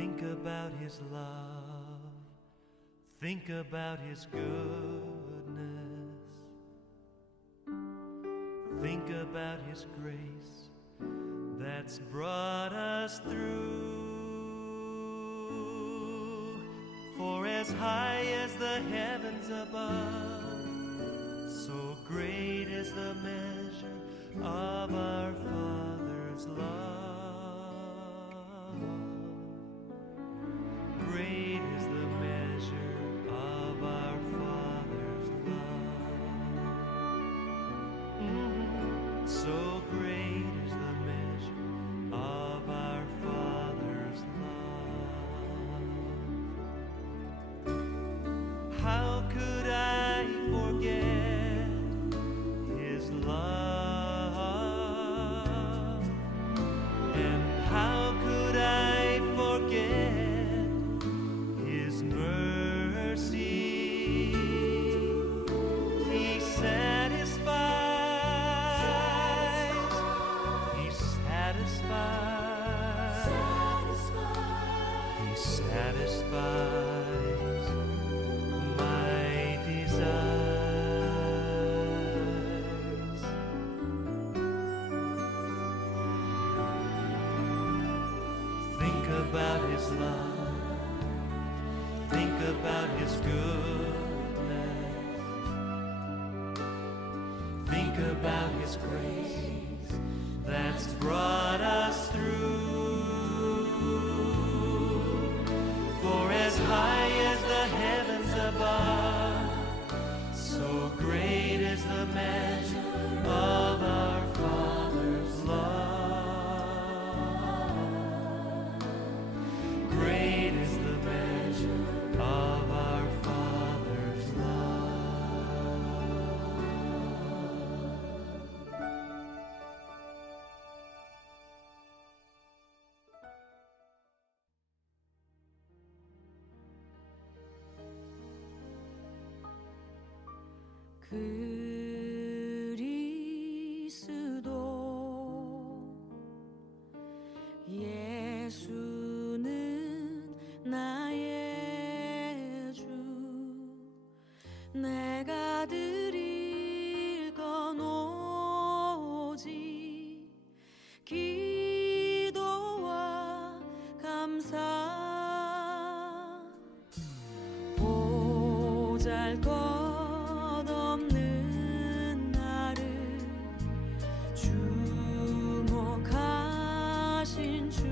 Think about his love, think about his goodness, think about his grace that's brought us through. For as high as the heavens above, so great is the measure of our Father's love. Great is the measure of our Father's love. So great is the measure of our Father's love. How could I forget his love? And how could I forget his mercy? He satisfies, he satisfies, he satisfies my desires. Think about his love, think about his goodness, think about his grace that's brought us through. For as high as the heavens above, so great is the measure of our Father's love. Great is the measure of our Father's love. 그리스도 예수는 나의 주, 내가 드릴 건 오직 기도와 감사. 보잘것없는 나를 주목하신 주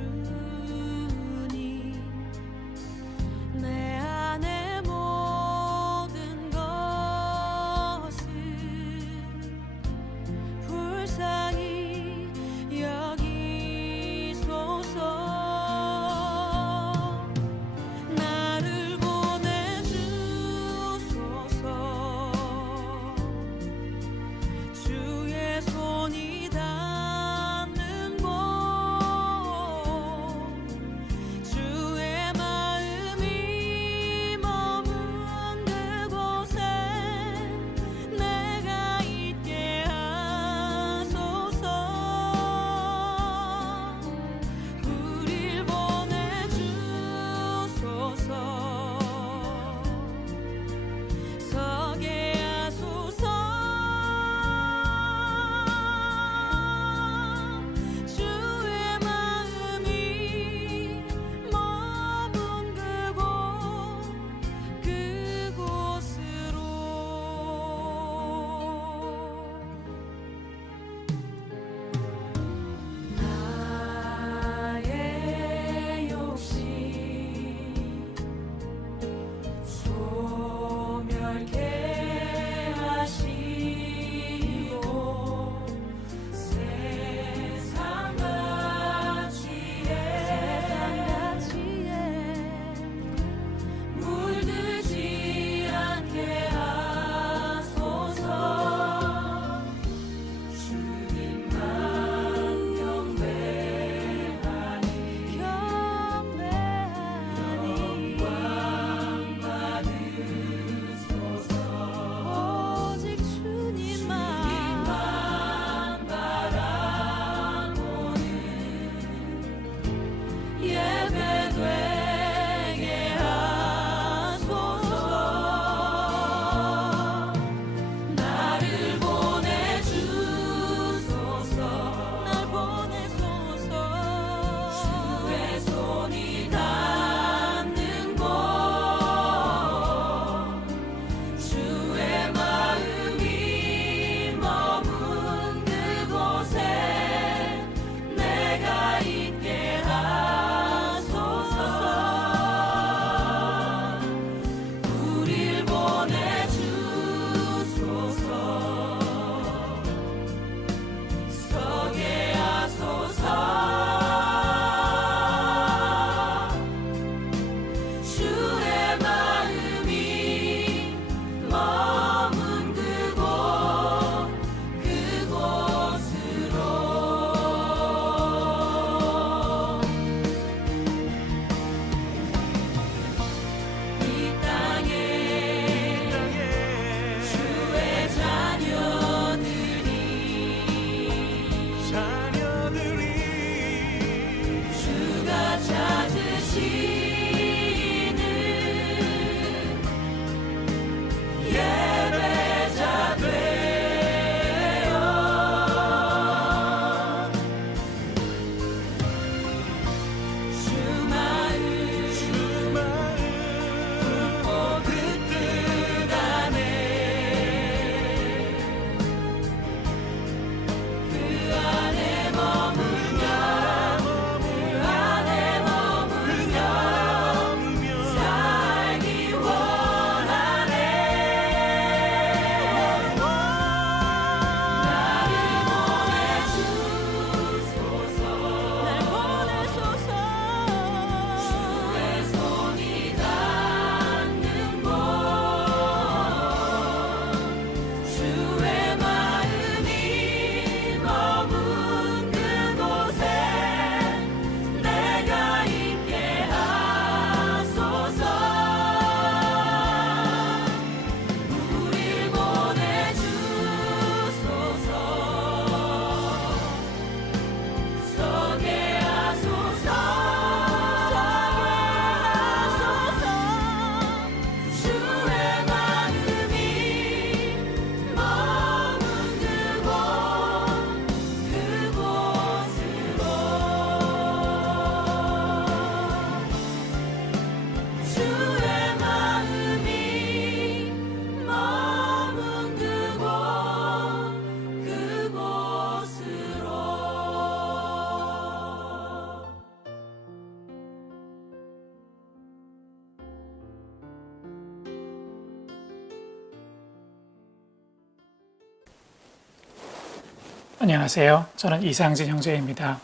안녕하세요. 저는 이상진 형제입니다.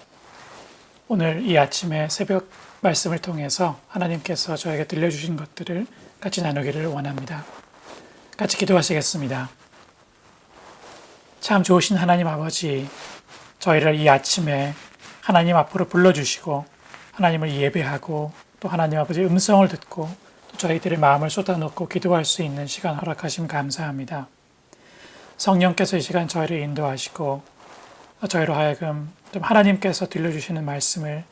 오늘 이 아침에 새벽 말씀을 통해서 하나님께서 저에게 들려주신 것들을 같이 나누기를 원합니다. 같이 기도하시겠습니다. 참 좋으신 하나님 아버지, 저희를 이 아침에 하나님 앞으로 불러주시고 하나님을 예배하고 또 하나님 아버지 음성을 듣고 또 저희들의 마음을 쏟아놓고 기도할 수 있는 시간 허락하심 감사합니다. 성령께서 이 시간 저희를 인도하시고 저희로 하여금 좀 하나님께서 들려주시는 말씀을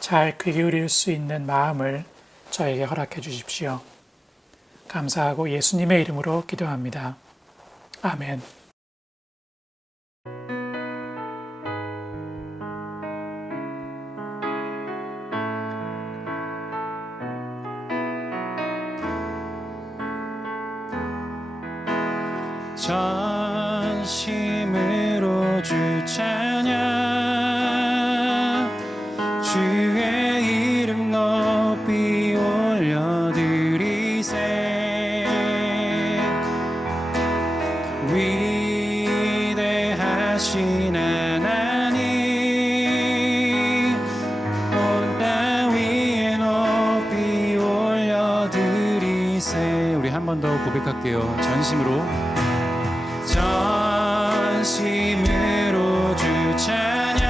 잘 귀 기울일 수 있는 마음을 저에게 허락해 주십시오. 감사하고 예수님의 이름으로 기도합니다. 아멘. 전심으로 주 찬양 주의 이름 높이 올려드리세 위대하신 하나님 온 땅 위에 높이 올려드리세. 우리 한 번 더 고백할게요. 전심으로 주 찬양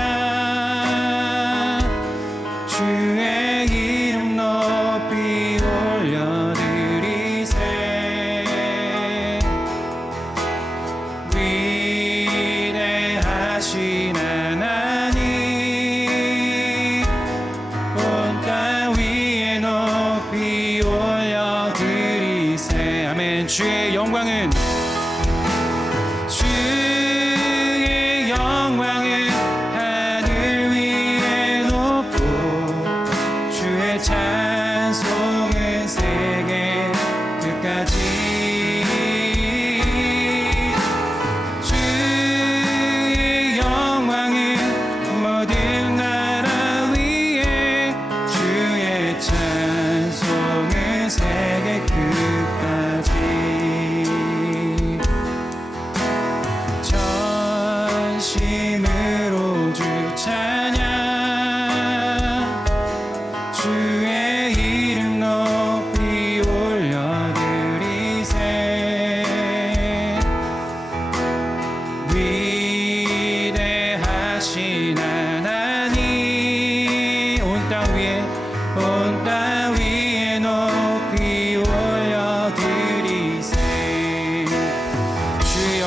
주의 이름 높이 올려드리세 위대하신 하나님 온 땅 위에 높이 올려드리세. 아멘. 주의 영광은 하늘 위에 높고 주의 찬송은 세계 끝까지 주의 영광은 모든 나라 위에 주의 찬송은 세계 끝까지 전심으로 주 찬양 주의 이름 높이 올려드리세 위대하신 하나님 온 땅 위에 높이 올려드리세 주의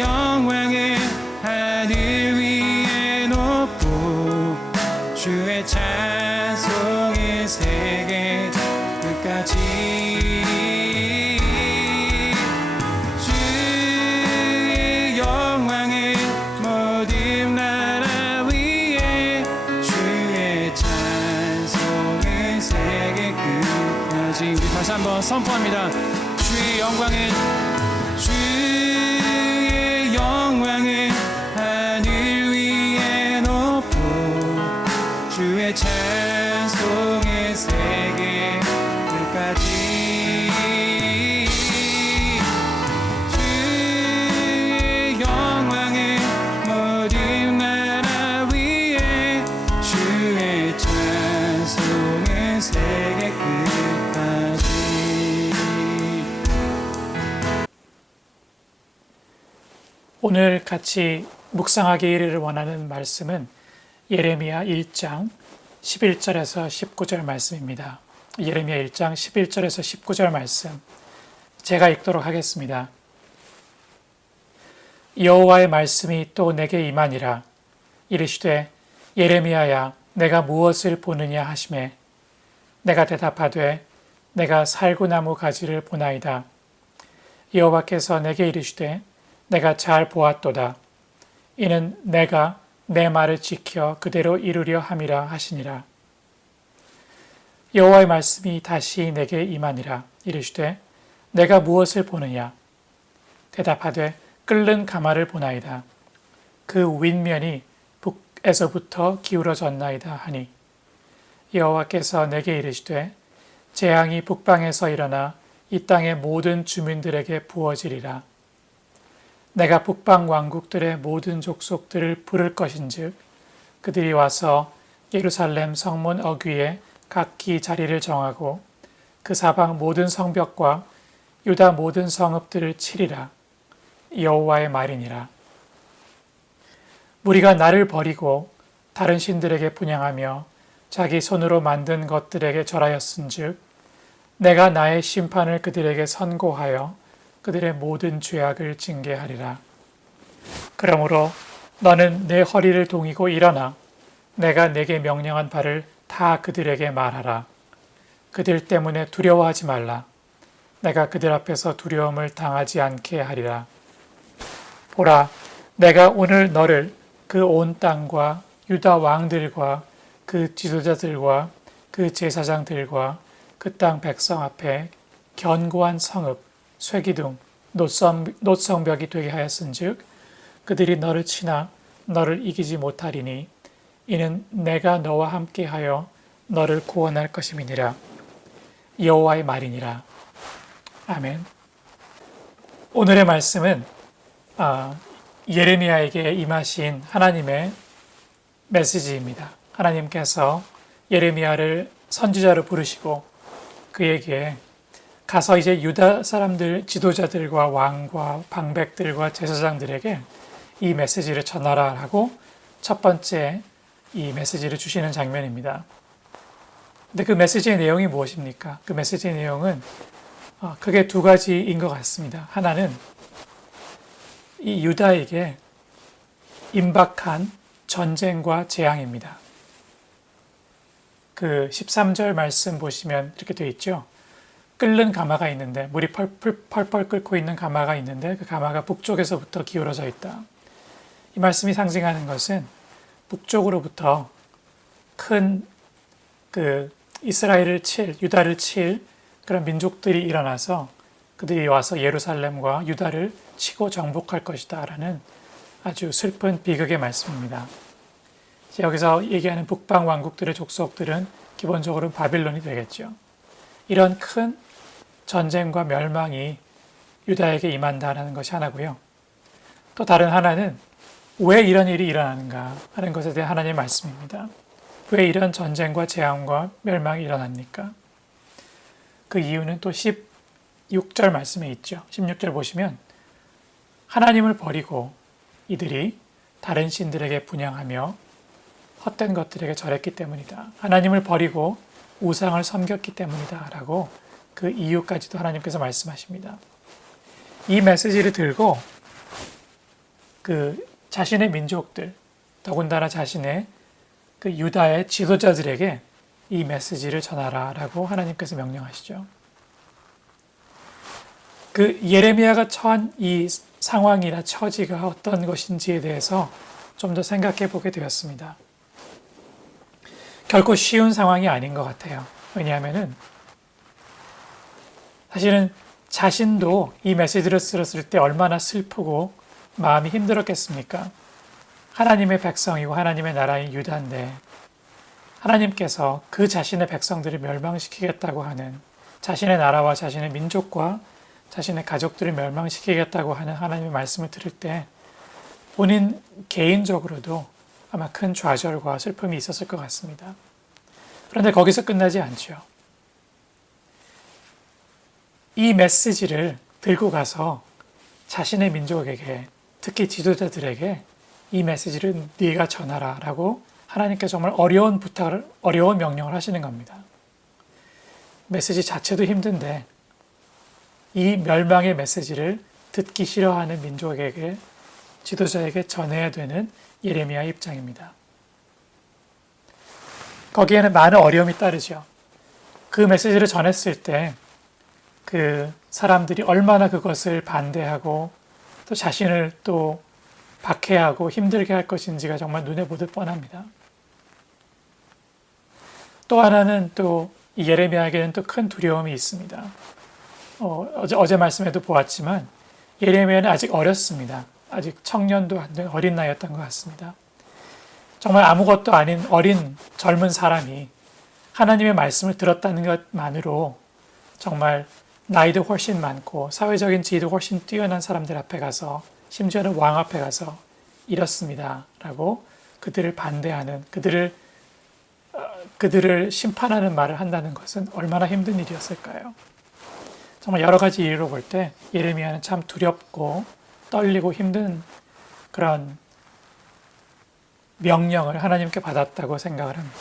영광은 하늘 위에 높고 주의 찬송은 세계 끝까지 주의 영광은 모든 나라 위에 주의 찬송은 세계 끝까지. 우리 다시 한번 선포합니다. 주의 영광은 하늘 위에 높고 주의 찬송은 세계 끝까지 주의 영광은 모든 나라 위에 주의 찬송은 세계 끝까지. 오늘 같이 묵상하기를 원하는 말씀은 예레미야 1장 11절에서 19절 말씀입니다. 예레미야 1장 11절에서 19절 말씀 제가 읽도록 하겠습니다. 여호와의 말씀이 또 내게 임하니라. 이르시되 예레미야야 내가 무엇을 보느냐 하시매 내가 대답하되 내가 살구나무 가지를 보나이다. 여호와께서 내게 이르시되 내가 잘 보았도다. 이는 내가 내 말을 지켜 그대로 이루려 함이라 하시니라. 여호와의 말씀이 다시 내게 임하니라. 이르시되 내가 무엇을 보느냐? 대답하되 끓는 가마를 보나이다. 그 윗면이 북에서부터 기울어졌나이다 하니 여호와께서 내게 이르시되 재앙이 북방에서 일어나 이 땅의 모든 주민들에게 부어지리라. 내가 북방 왕국들의 모든 족속들을 부를 것인즉 그들이 와서 예루살렘 성문 어귀에 각기 자리를 정하고 그 사방 모든 성벽과 유다 모든 성읍들을 치리라. 여호와의 말이니라. 무리가 나를 버리고 다른 신들에게 분향하며 자기 손으로 만든 것들에게 절하였은즉 내가 나의 심판을 그들에게 선고하여 그들의 모든 죄악을 징계하리라. 그러므로 너는 내 허리를 동이고 일어나 내가 내게 명령한 바를 다 그들에게 말하라. 그들 때문에 두려워하지 말라. 내가 그들 앞에서 두려움을 당하지 않게 하리라. 보라, 내가 오늘 너를 그 온 땅과 유다 왕들과 그 지도자들과 그 제사장들과 그 땅 백성 앞에 견고한 성읍, 쇠기둥, 노성벽이 되게 하였은즉 그들이 너를 치나 너를 이기지 못하리니 이는 내가 너와 함께하여 너를 구원할 것임이니라. 여호와의 말이니라. 아멘. 오늘의 말씀은 예레미야에게 임하신 하나님의 메시지입니다. 하나님께서 예레미야를 선지자로 부르시고 그에게 가서 이제 유다 사람들, 지도자들과 왕과 방백들과 제사장들에게 이 메시지를 전하라 하고 첫 번째 이 메시지를 주시는 장면입니다. 근데 그 메시지의 내용이 무엇입니까? 그 메시지의 내용은 크게 두 가지인 것 같습니다. 하나는 이 유다에게 임박한 전쟁과 재앙입니다. 그 13절 말씀 보시면 이렇게 되어 있죠. 끓는 가마가 있는데 물이 펄펄 끓고 있는 가마가 있는데 그 가마가 북쪽에서부터 기울어져 있다. 이 말씀이 상징하는 것은 북쪽으로부터 큰 이스라엘을 유다를 칠 그런 민족들이 일어나서 그들이 와서 예루살렘과 유다를 치고 정복할 것이다 라는 아주 슬픈 비극의 말씀입니다. 여기서 얘기하는 북방 왕국들의 족속들은 기본적으로 바빌론이 되겠죠. 이런 큰 전쟁과 멸망이 유다에게 임한다는 것이 하나고요. 또 다른 하나는 왜 이런 일이 일어나는가 하는 것에 대한 하나님의 말씀입니다. 왜 이런 전쟁과 재앙과 멸망이 일어납니까? 그 이유는 또 16절 말씀에 있죠. 16절 보시면 하나님을 버리고 이들이 다른 신들에게 분향하며 헛된 것들에게 절했기 때문이다. 하나님을 버리고 우상을 섬겼기 때문이다 라고 그 이유까지도 하나님께서 말씀하십니다. 이 메시지를 들고 그 자신의 민족들, 더군다나 자신의 그 유다의 지도자들에게 이 메시지를 전하라 라고 하나님께서 명령하시죠. 그 예레미야가 처한 이 상황이나 처지가 어떤 것인지에 대해서 좀 더 생각해 보게 되었습니다. 결코 쉬운 상황이 아닌 것 같아요. 왜냐하면은 사실은 자신도 이 메시지를 들었을 때 얼마나 슬프고 마음이 힘들었겠습니까? 하나님의 백성이고 하나님의 나라인 유다인데 하나님께서 그 자신의 백성들을 멸망시키겠다고 하는 자신의 나라와 자신의 민족과 자신의 가족들을 멸망시키겠다고 하는 하나님의 말씀을 들을 때 본인 개인적으로도 아마 큰 좌절과 슬픔이 있었을 것 같습니다. 그런데 거기서 끝나지 않죠. 이 메시지를 들고 가서 자신의 민족에게, 특히 지도자들에게 이 메시지를 네가 전하라 라고 하나님께서 정말 어려운 명령을 하시는 겁니다. 메시지 자체도 힘든데 이 멸망의 메시지를 듣기 싫어하는 민족에게, 지도자에게 전해야 되는 예레미야의 입장입니다. 거기에는 많은 어려움이 따르죠. 그 메시지를 전했을 때 그 사람들이 얼마나 그것을 반대하고 또 자신을 또 박해하고 힘들게 할 것인지가 정말 눈에 보듯 뻔합니다. 또 하나는 또 예레미야에게는 또 큰 두려움이 있습니다. 어제 말씀에도 보았지만 예레미야는 아직 어렸습니다. 아직 청년도 안 된 어린 나이였던 것 같습니다. 정말 아무것도 아닌 어린 젊은 사람이 하나님의 말씀을 들었다는 것만으로 정말 나이도 훨씬 많고 사회적인 지위도 훨씬 뛰어난 사람들 앞에 가서 심지어는 왕 앞에 가서 이렇습니다 라고 그들을 반대하는, 그들을 심판하는 말을 한다는 것은 얼마나 힘든 일이었을까요? 정말 여러 가지 이유로 볼 때 예레미야는 참 두렵고 떨리고 힘든 그런 명령을 하나님께 받았다고 생각을 합니다.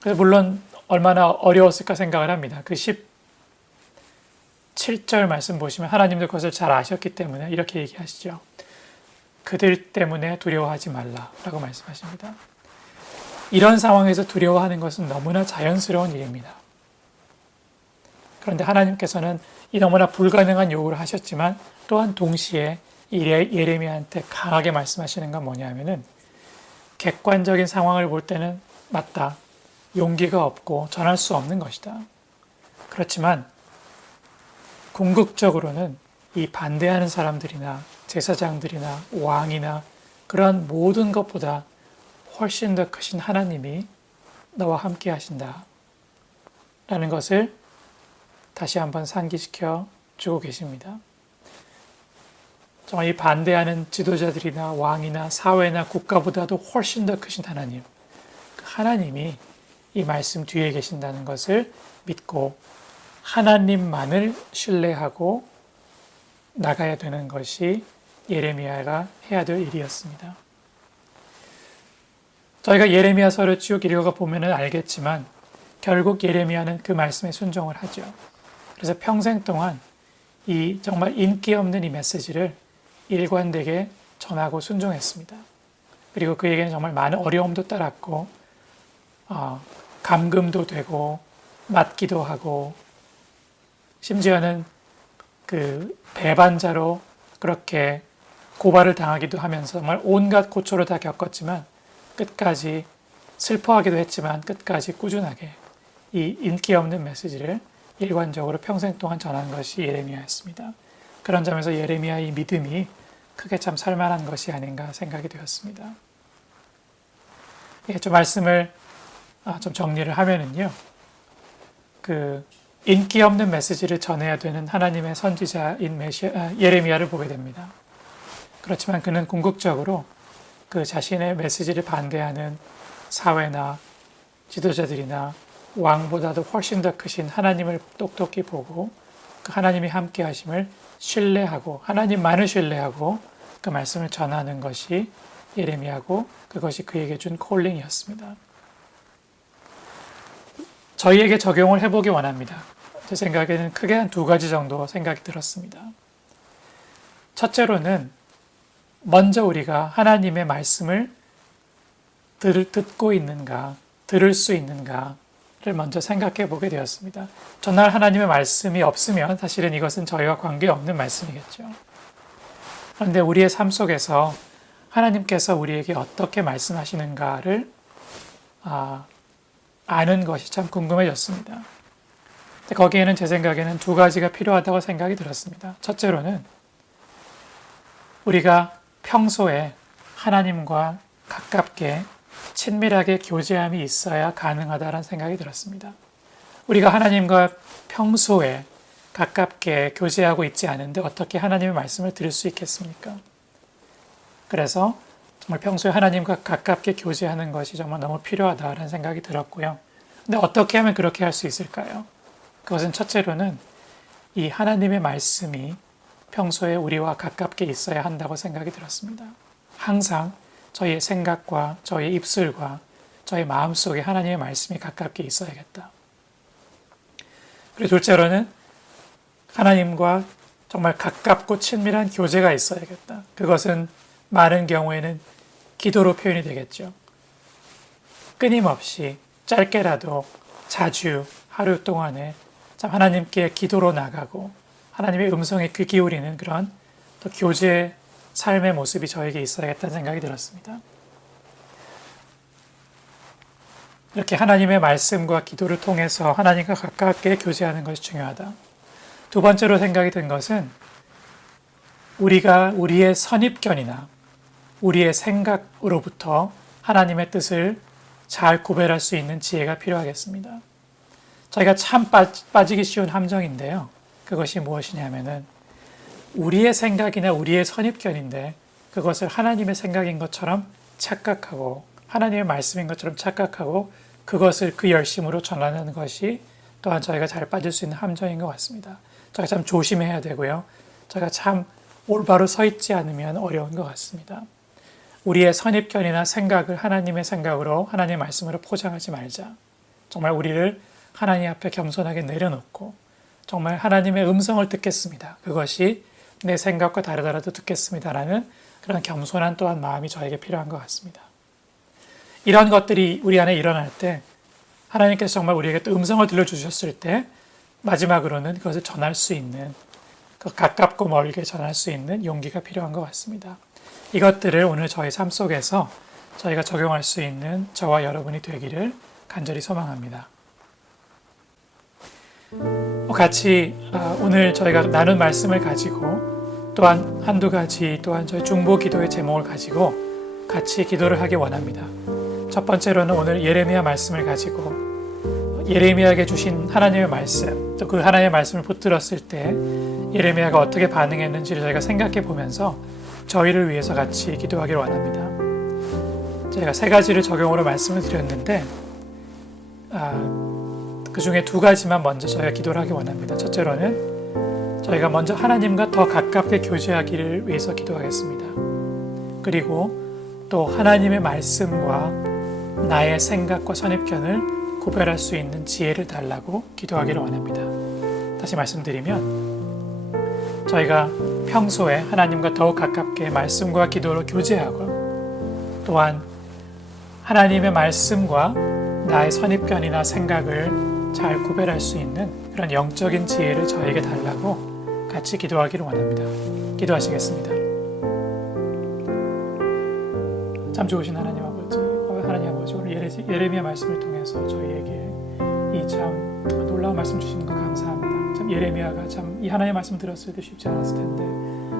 그래서 물론 얼마나 어려웠을까 생각을 합니다. 그 17절 말씀 보시면 하나님도 그것을 잘 아셨기 때문에 이렇게 얘기하시죠. 그들 때문에 두려워하지 말라라고 말씀하십니다. 이런 상황에서 두려워하는 것은 너무나 자연스러운 일입니다. 그런데 하나님께서는 이 너무나 불가능한 요구를 하셨지만 또한 동시에 예레미야한테 강하게 말씀하시는 건 뭐냐면은 객관적인 상황을 볼 때는 맞다. 용기가 없고 전할 수 없는 것이다. 그렇지만 궁극적으로는 이 반대하는 사람들이나 제사장들이나 왕이나 그러한 모든 것보다 훨씬 더 크신 하나님이 너와 함께 하신다. 라는 것을 다시 한번 상기시켜 주고 계십니다. 정말 이 반대하는 지도자들이나 왕이나 사회나 국가보다도 훨씬 더 크신 하나님, 그 하나님이 이 말씀 뒤에 계신다는 것을 믿고 하나님만을 신뢰하고 나가야 되는 것이 예레미야가 해야 될 일이었습니다. 저희가 예레미야서를 쭉 읽어가 보면 알겠지만 결국 예레미야는 그 말씀에 순종을 하죠. 그래서 평생 동안 이 정말 인기 없는 이 메시지를 일관되게 전하고 순종했습니다. 그리고 그에게는 정말 많은 어려움도 따랐고 감금도 되고 맞기도 하고 심지어는 그 배반자로 그렇게 고발을 당하기도 하면서 정말 온갖 고초를 다 겪었지만 끝까지 슬퍼하기도 했지만 끝까지 꾸준하게 이 인기 없는 메시지를 일관적으로 평생 동안 전한 것이 예레미야였습니다. 그런 점에서 예레미야의 믿음이 크게 참 살만한 것이 아닌가 생각이 되었습니다. 좀 말씀을 좀 정리를 하면은요, 그 인기 없는 메시지를 전해야 되는 하나님의 선지자인 예레미야를 보게 됩니다. 그렇지만 그는 궁극적으로 그 자신의 메시지를 반대하는 사회나 지도자들이나 왕보다도 훨씬 더 크신 하나님을 똑똑히 보고 그 하나님이 함께 하심을 신뢰하고 하나님만을 신뢰하고 그 말씀을 전하는 것이 예레미야고 그것이 그에게 준 콜링이었습니다. 저희에게 적용을 해보기 원합니다. 제 생각에는 크게 한 두 가지 정도 생각이 들었습니다. 첫째로는 먼저 우리가 하나님의 말씀을 듣고 있는가, 들을 수 있는가를 먼저 생각해 보게 되었습니다. 전날 하나님의 말씀이 없으면 사실은 이것은 저희와 관계없는 말씀이겠죠. 그런데 우리의 삶 속에서 하나님께서 우리에게 어떻게 말씀하시는가를 아는 것이 참 궁금해졌습니다. 거기에는 제 생각에는 두 가지가 필요하다고 생각이 들었습니다. 첫째로는 우리가 평소에 하나님과 가깝게 친밀하게 교제함이 있어야 가능하다는 생각이 들었습니다. 우리가 하나님과 평소에 가깝게 교제하고 있지 않은데 어떻게 하나님의 말씀을 들을 수 있겠습니까? 그래서 정말 평소에 하나님과 가깝게 교제하는 것이 정말 너무 필요하다는 생각이 들었고요. 근데 어떻게 하면 그렇게 할 수 있을까요? 그것은 첫째로는 이 하나님의 말씀이 평소에 우리와 가깝게 있어야 한다고 생각이 들었습니다. 항상 저희의 생각과 저희의 입술과 저희 마음속에 하나님의 말씀이 가깝게 있어야겠다. 그리고 둘째로는 하나님과 정말 가깝고 친밀한 교제가 있어야겠다. 그것은 많은 경우에는 기도로 표현이 되겠죠. 끊임없이 짧게라도 자주 하루 동안에 참 하나님께 기도로 나가고 하나님의 음성에 귀 기울이는 그런 또 교제 삶의 모습이 저에게 있어야겠다는 생각이 들었습니다. 이렇게 하나님의 말씀과 기도를 통해서 하나님과 가깝게 교제하는 것이 중요하다. 두 번째로 생각이 든 것은 우리가 우리의 선입견이나 우리의 생각으로부터 하나님의 뜻을 잘 구별할 수 있는 지혜가 필요하겠습니다. 저희가 참 빠지기 쉬운 함정인데요. 그것이 무엇이냐면은 우리의 생각이나 우리의 선입견인데 그것을 하나님의 생각인 것처럼 착각하고 하나님의 말씀인 것처럼 착각하고 그것을 그 열심으로 전하는 것이 또한 저희가 잘 빠질 수 있는 함정인 것 같습니다. 저희가 참 조심해야 되고요. 저희가 참 올바로 서 있지 않으면 어려운 것 같습니다. 우리의 선입견이나 생각을 하나님의 생각으로 하나님의 말씀으로 포장하지 말자. 정말 우리를 하나님 앞에 겸손하게 내려놓고 정말 하나님의 음성을 듣겠습니다. 그것이 내 생각과 다르더라도 듣겠습니다라는 그런 겸손한 또한 마음이 저에게 필요한 것 같습니다. 이런 것들이 우리 안에 일어날 때 하나님께서 정말 우리에게 또 음성을 들려주셨을 때 마지막으로는 그것을 전할 수 있는 그 가깝고 멀게 전할 수 있는 용기가 필요한 것 같습니다. 이것들을 오늘 저희 삶 속에서 저희가 적용할 수 있는 저와 여러분이 되기를 간절히 소망합니다. 같이 오늘 저희가 나눈 말씀을 가지고 또한 한두 가지 또한 저희 중보 기도의 제목을 가지고 같이 기도를 하기 원합니다. 첫 번째로는 오늘 예레미야 말씀을 가지고 예레미야에게 주신 하나님의 말씀, 또 그 하나님의 말씀을 붙들었을 때 예레미야가 어떻게 반응했는지를 저희가 생각해 보면서 저희를 위해서 같이 기도하기를 원합니다. 제가 세 가지를 적용으로 말씀을 드렸는데 그 중에 두 가지만 먼저 저희가 기도를 하기 원합니다. 첫째로는 저희가 먼저 하나님과 더 가깝게 교제하기를 위해서 기도하겠습니다. 그리고 또 하나님의 말씀과 나의 생각과 선입견을 구별할 수 있는 지혜를 달라고 기도하기를 원합니다. 다시 말씀드리면 저희가 평소에 하나님과 더욱 가깝게 말씀과 기도로 교제하고 또한 하나님의 말씀과 나의 선입견이나 생각을 잘 구별할 수 있는 그런 영적인 지혜를 저에게 달라고 같이 기도하기를 원합니다. 기도하시겠습니다. 참 좋으신 하나님 아버지, 오늘 예레미야 말씀을 통해서 저희에게 이 참 놀라운 말씀 주시는 것 감사합니다. 참 예레미야가 참 이 하나님의 말씀 들었을 때 쉽지 않았을 텐데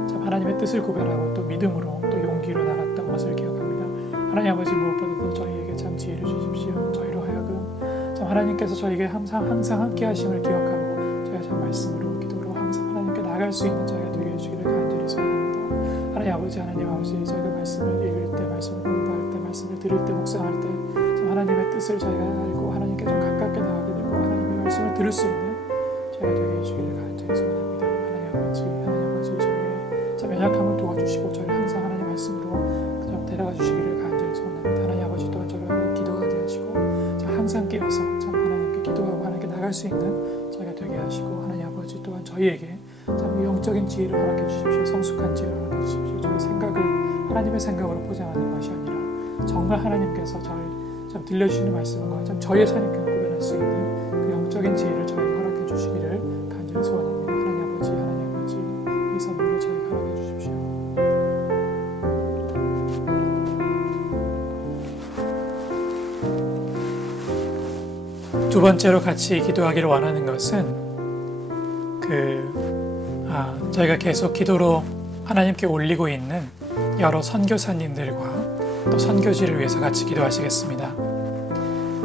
참 하나님의 뜻을 구별하고 또 믿음으로 또 용기로 나갔던 것을 기억합니다. 하나님 아버지 무엇보다도 저희에게 참 지혜를 주십시오. 저희로 하여금 참 하나님께서 저희에게 항상 함께 하심을 기억하고 저희가 참 말씀으로 기도로 항상 하나님께 나갈 수 있는 저희가 되게 해주기를 간절히 소원합니다. 하나님 아버지 저희가 말씀을 읽을 때 말씀을 공부할 때 말씀을 들을 때 묵상할 때 참 하나님의 뜻을 저희가 알고 하나님께 좀 가깝게 나가게 되고 하나님의 말씀을 들을 수 있는 저희가 되게 해주기를 간절히 소원합니다. 하나님 아버지 저희의 참 연약함을 도와주시고 저희를 항상 하나님의 말씀으로 좀 데려가 주시기를 간절히 소원합니다. 하나님 아버지 또한 저를 기도하게 하시고 참 항상 깨어서 참 하나님께 기도하고 하나님께 나갈 수 있는 저희가 되게 하시고 하나님 아버지 또한 저희에게 참 영적인 지혜를 허락해 주십시오. 성숙한 지혜를 허락해 주십시오. 저희 생각을 하나님의 생각으로 포장하는 것이 아니라 정말 하나님께서 저희 참 들려주시는 말씀과 참 저희의 선입견을 구별할 수 있는 그 영적인 지혜를 저희에게 허락해 주시기를 간절히 소원합니다. 하나님 아버지 이 선물을 저희에게 허락해 주십시오. 두 번째로 같이 기도하기를 원하는 것은 저희가 계속 기도로 하나님께 올리고 있는 여러 선교사님들과 또 선교지를 위해서 같이 기도하시겠습니다.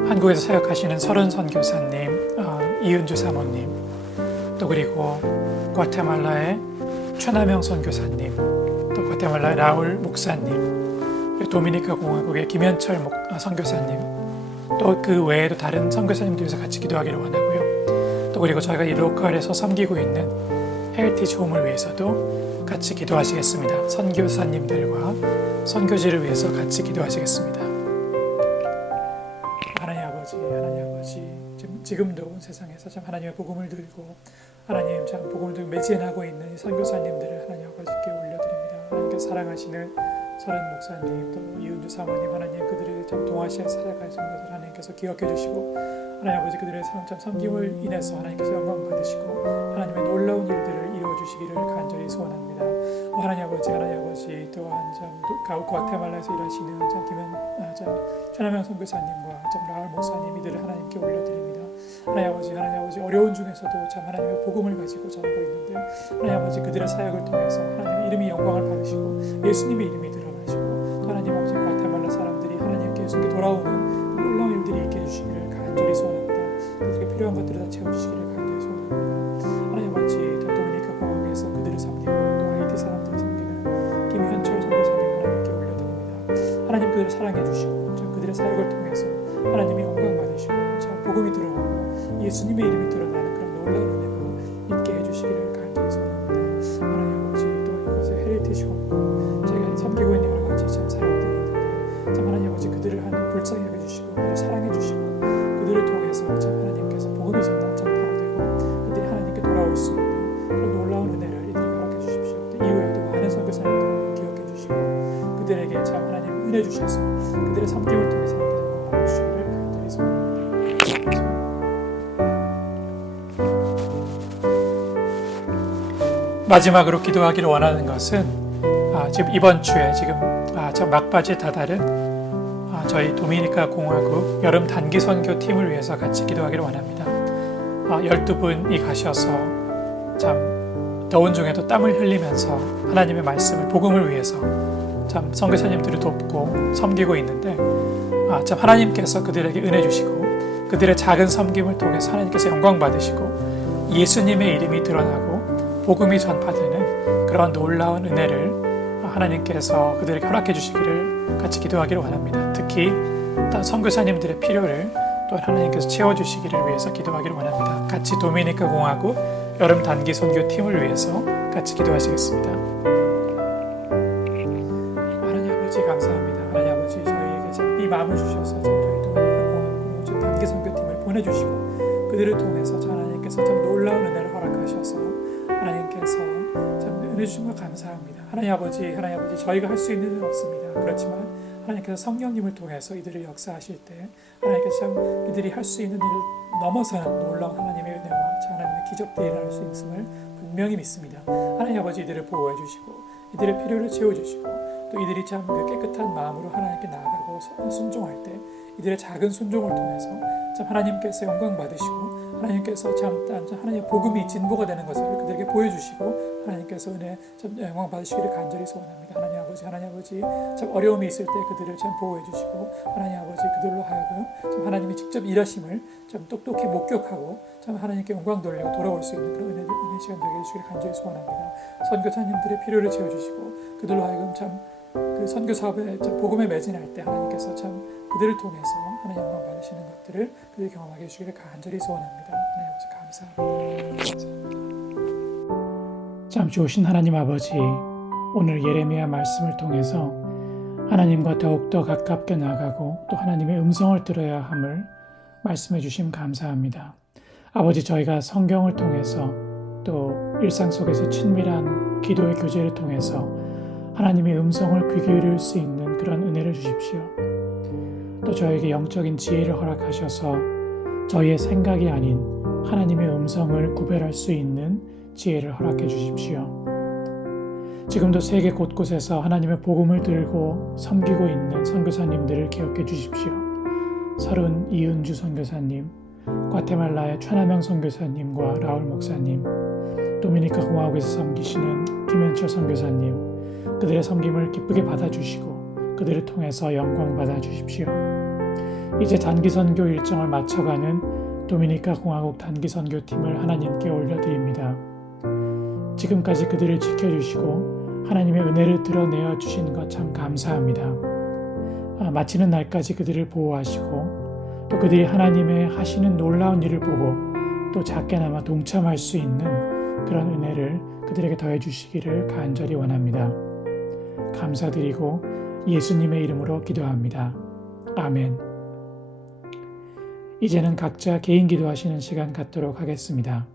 한국에서 사역하시는 서른 선교사님, 이은주 사모님, 또 그리고 과테말라의 최남영 선교사님, 또 과테말라의 라울 목사님, 그리고 도미니카 공화국의 김현철 선교사님, 또 그 외에도 다른 선교사님들 위해서 같이 기도하기를 원하고요. 또 그리고 저희가 이 로컬에서 섬기고 있는 헤리티지 홈을 위해서도 같이 기도하시겠습니다. 선교사님들과 선교지를 위해서 같이 기도하시겠습니다. 하나님 아버지 지금도 온 세상에서 참 하나님의 복음을 들고 하나님 참 복음을 들고 매진하고 있는 선교사님들을 하나님 아버지께 올려드립니다. 하나님께 사랑하시는 서른 목사님 또 이은주 사모님 하나님 그들이 참 동아시아 살아가신 것을 하나님께서 기억해 주시고 하나님 아버지 그들의 참 섬김을 인해서 하나님께서 영광 받으시고 하나님의 놀라운 일들을 이루어 주시기를 간절히 소원합니다. 하나님 아버지 또한 참 과테말라에서 일하시는 최남영 선교사님과 라울 목사님 이들을 하나님께 올려드립니다. 하나님 아버지 어려운 중에서도 참 하나님의 복음을 가지고 전하고 있는데 하나님 아버지 그들의 사역을 통해서 하나님의 이름이 영광을 받으시고 예수님의 이름이 드러나시고 또 하나님 아버지 과테말라 사람들이 하나님께 예수님께 돌아오는 놀라운 일들이 있게 해주시기를 간절히 소원합니다. 그들에게 필요한 것들을 다 채워주시기를 간절히 소원합니다. 하나님 아버지 또 도미니카 공화국에서 그들을 섬기고 또 사랑해 주시고 참 그들의 사역을 통해서 하나님의 영광 받으시고 참 복음이 드러나고 예수님의 이름이 드러나는 그런 놀라운 은혜가 있게 해주시기를 간절히 소원합니다. 하나님 아버지 또 이곳에 헤리티지 홈 저희가 섬기고 있는 여러 가지 참 사역들이 있는데 참 하나님 아버지 그들을 하나님 불쌍히 여겨주시고 그들을 사랑해 주시고 그들을 통해서 참 하나님께서 복음이 전파되고 그들이 하나님께 돌아올 수 있는 그런 놀라운 은혜를 이들에게 허락해 주십시오. 또 이후에도 많은 선교사님들을 기억해 주시고 그들에게 참 하나님 은혜 주셔서 그들의 섬김을 통해서 하나님께서 영광 주시기를 간절히 소원합니다. 마지막으로 기도하기를 원하는 것은 지금 이번 주에 지금 저 막바지에 다다른 저희 도미니카 공화국 여름 단기 선교 팀을 위해서 같이 기도하기를 원합니다. 12분이 가셔서 참 더운 중에도 땀을 흘리면서 하나님의 말씀을 복음을 위해서 참 선교사님들을 돕고 섬기고 있는데 참 하나님께서 그들에게 은혜 주시고 그들의 작은 섬김을 통해서 하나님께서 영광 받으시고 예수님의 이름이 드러나고 복음이 전파되는 그런 놀라운 은혜를 하나님께서 그들에게 허락해 주시기를 같이 기도하기를 원합니다. 특히 선교사님들의 필요를 또 하나님께서 채워주시기를 위해서 기도하기를 원합니다. 같이 도미니카 공화국 여름 단기 선교 팀을 위해서 같이 기도하시겠습니다. 하나님 아버지 감사합니다. 하나님 아버지 저희에게 이 마음을 주셔서 저희 도미니카 공화국으로 단기 선교 팀을 보내주시고 그들을 통해서 하나님께서 참 놀라운 은혜를 허락하셔서 하나님께서 참 은혜 주신 것 감사합니다. 하나님 아버지 저희가 할 수 있는 일은 없습니다. 그렇지만 하나님께서 성령님을 통해서 이들을 역사하실 때 하나님께서 참 이들이 할 수 있는 일을 넘어서는 놀라운 하나님의 은혜와 하나님의 기적들이 일어날 수 있음을 분명히 믿습니다. 하나님 아버지 이들을 보호해 주시고 이들의 필요를 채워주시고 또 이들이 참 그 깨끗한 마음으로 하나님께 나아가고 순종할 때 이들의 작은 순종을 통해서 참 하나님께서 영광 받으시고 하나님께서 참 하나님의 복음이 진보가 되는 것을 그들에게 보여주시고 하나님께서 은혜 참 영광 받으시기를 간절히 소원합니다. 하나님 아버지 참 어려움이 있을 때 그들을 참 보호해 주시고 하나님 아버지 그들로 하여금 참 하나님이 직접 일하심을 참 똑똑히 목격하고 참 하나님께 영광 돌리고 돌아올 수 있는 그런 은혜 시간 되게 해주시기를 간절히 소원합니다. 선교사님들의 필요를 채워주시고 그들로 하여금 참 그 선교 사업에 복음에 매진할 때 하나님께서 참 그들을 통해서 하나님 영광 받으시는 것들을 그들이 경험하게 해주시기를 간절히 소원합니다. 하나님 아버지 감사합니다. 참 좋으신 하나님 아버지, 오늘 예레미야 말씀을 통해서 하나님과 더욱더 가깝게 나아가고 또 하나님의 음성을 들어야 함을 말씀해 주심 감사합니다. 아버지, 저희가 성경을 통해서 또 일상 속에서 친밀한 기도의 교제를 통해서 하나님의 음성을 귀 기울일 수 있는 그런 은혜를 주십시오. 또 저에게 영적인 지혜를 허락하셔서 저희의 생각이 아닌 하나님의 음성을 구별할 수 있는 지혜를 허락해 주십시오. 지금도 세계 곳곳에서 하나님의 복음을 들고 섬기고 있는 선교사님들을 기억해 주십시오. 서른 이은주 선교사님, 과테말라의 최남영 선교사님과 라울 목사님, 도미니카 공화국에서 섬기시는 김현철 선교사님, 그들의 섬김을 기쁘게 받아주시고 그들을 통해서 영광 받아주십시오. 이제 단기선교 일정을 마쳐가는 도미니카 공화국 단기선교팀을 하나님께 올려드립니다. 지금까지 그들을 지켜주시고 하나님의 은혜를 드러내어 주신 것 참 감사합니다. 마치는 날까지 그들을 보호하시고 또 그들이 하나님의 하시는 놀라운 일을 보고 또 작게나마 동참할 수 있는 그런 은혜를 그들에게 더해 주시기를 간절히 원합니다. 감사드리고 예수님의 이름으로 기도합니다. 아멘. 이제는 각자 개인 기도하시는 시간 갖도록 하겠습니다.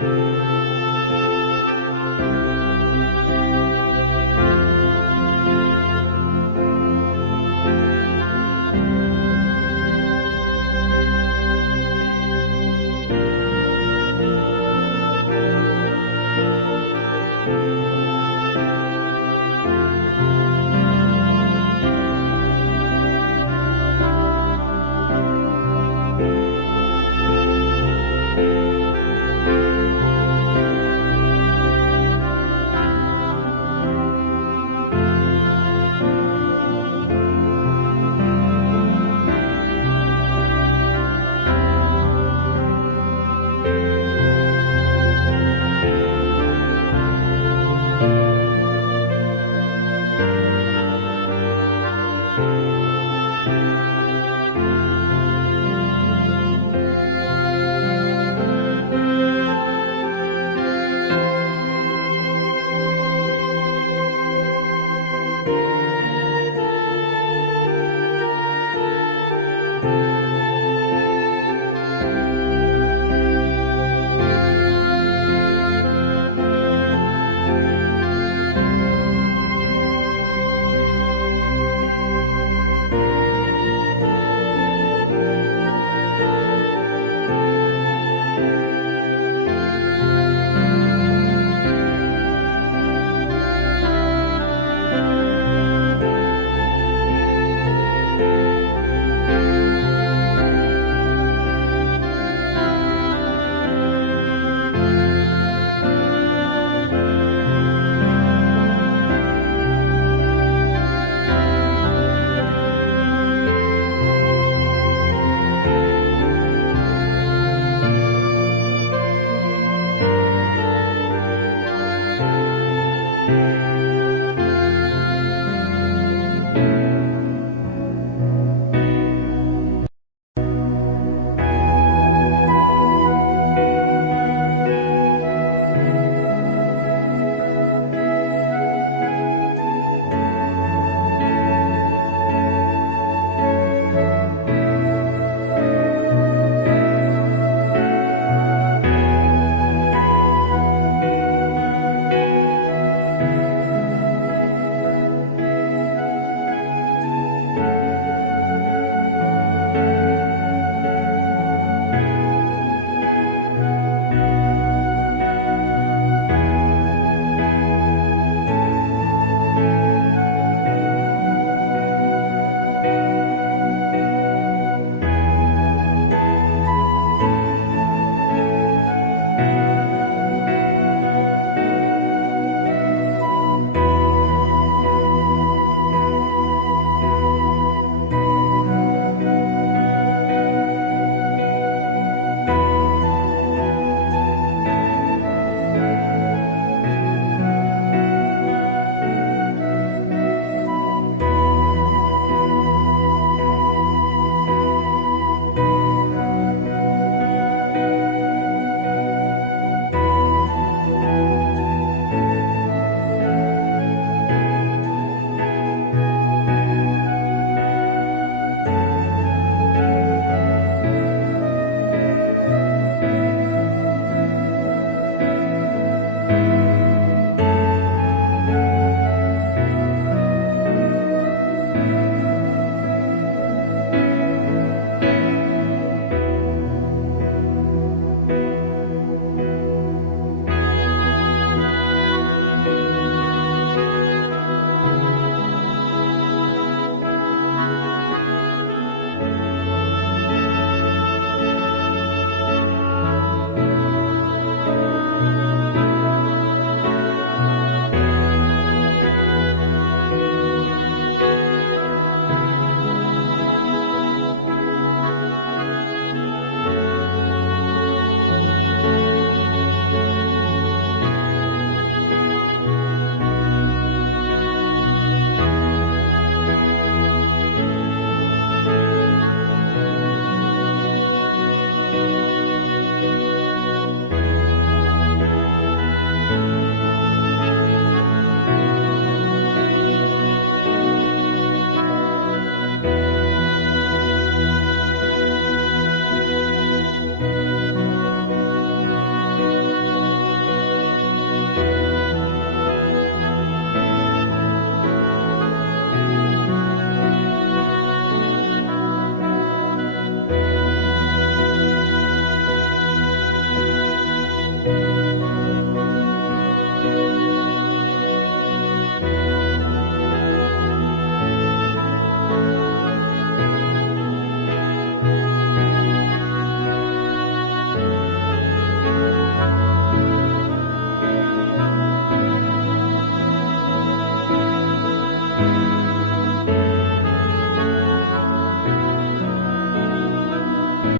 Amen.